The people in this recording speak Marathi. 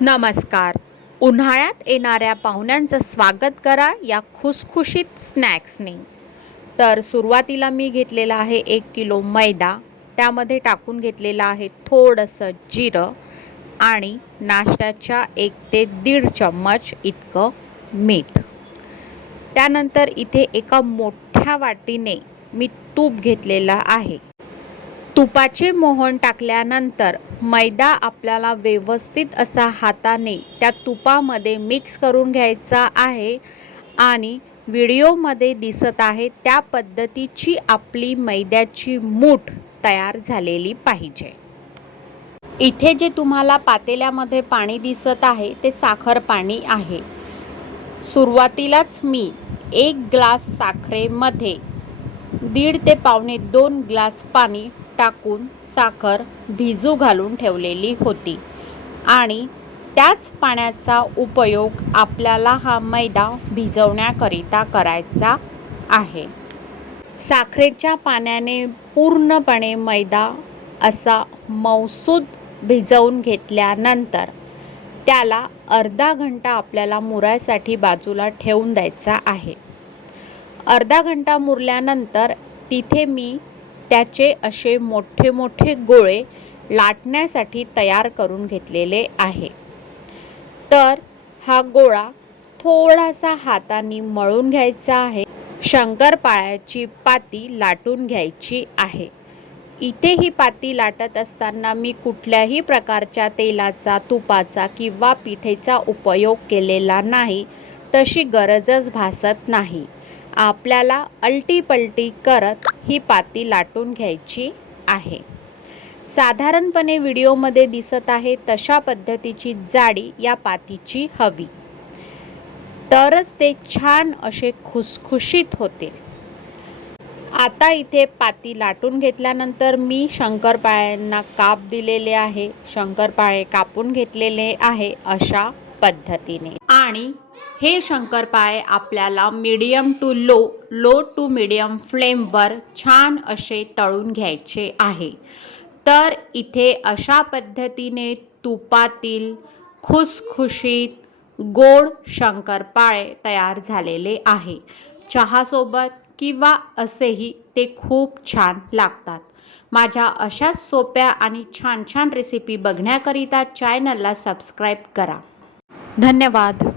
नमस्कार. उन्हाळ्यात येणाऱ्या पाहुण्यांचं स्वागत करा या खुसखुशीत स्नॅक्सने. तर सुरुवातीला मी घेतलेला आहे 1 किलो मैदा. त्यामध्ये टाकून घेतलेलं आहे थोडंसं जिरं आणि नाश्त्याच्या 1 ते 1.5 चम्मच इतकं मीठ. त्यानंतर इथे एका मोठ्या वाटीने मी तूप घेतलेलं आहे. तुपाचे मोहन टाकल्यानंतर मैदा आपल्याला व्यवस्थित असा हाताने त्या तुपामध्ये मिक्स करून घ्यायचा आहे आणि व्हिडिओमध्ये दिसत आहे त्या पद्धतीची आपली मैद्याची मूठ तयार झालेली पाहिजे. इथे जे तुम्हाला पातेल्यामध्ये पाणी दिसत आहे ते साखर पाणी आहे. सुरुवातीलाच मी 1 ग्लास साखरेमध्ये 1.5 ते पावणे 2 ग्लास पाणी टाकून साखर भिजू घालून ठेवलेली होती आणि त्याच पाण्याचा उपयोग आपल्याला हा मैदा भिजवण्याकरिता करायचा आहे. साखरेच्या पाण्याने पूर्णपणे मैदा असा मऊसूद भिजवून घेतल्यानंतर त्याला अर्धा घंटा आपल्याला मुरायसाठी बाजूला ठेवून द्यायचा आहे. अर्धा घंटा मुरल्यानंतर तिथे मी त्याचे असे मोठे मोठे गोळे लाटण्यासाठी तयार करून घेतलेले आहे. तर हा गोळा थोडासा हाताने मळून घ्यायचा आहे. शंकरपाळ्याची पाती लाटून घ्यायची आहे. इथे ही पाती लाटत असताना मी कुठल्याही प्रकारच्या तेलाचा, तुपाचा किंवा पिठेचा उपयोग केलेला नाही. तशी गरजच भासत नाही. आपल्याला अलटी-पलटी करत ही पाती लाटून घ्यायची आहे. साधारणपणे व्हिडिओमध्ये दिसत आहे तशा पद्धतीची जाडी या पातीची हवी, तरच ते छान असे खुसखुशीत होते. आता इथे पाती लाटून घेतल्यानंतर मी शंकरपाळ्यांना काप दिलेले आहे. शंकरपाळे कापून घेतलेले आहे अशा पद्धतीने. आणि हे शंकरपाळे आपल्याला medium to low to medium फ्लेमवर छान असे तळून घ्यायचे आहे. तर इथे अशा पद्धतीने तुपातील खुसखुशीत गोड शंकरपाळे तयार झालेले आहे. चहासोबत किंवा असेही ते खूप छान लागतात. माझ्या अशाच सोप्या आणि छान छान रेसिपी बघण्याकरिता चॅनलला सबस्क्राईब करा. धन्यवाद.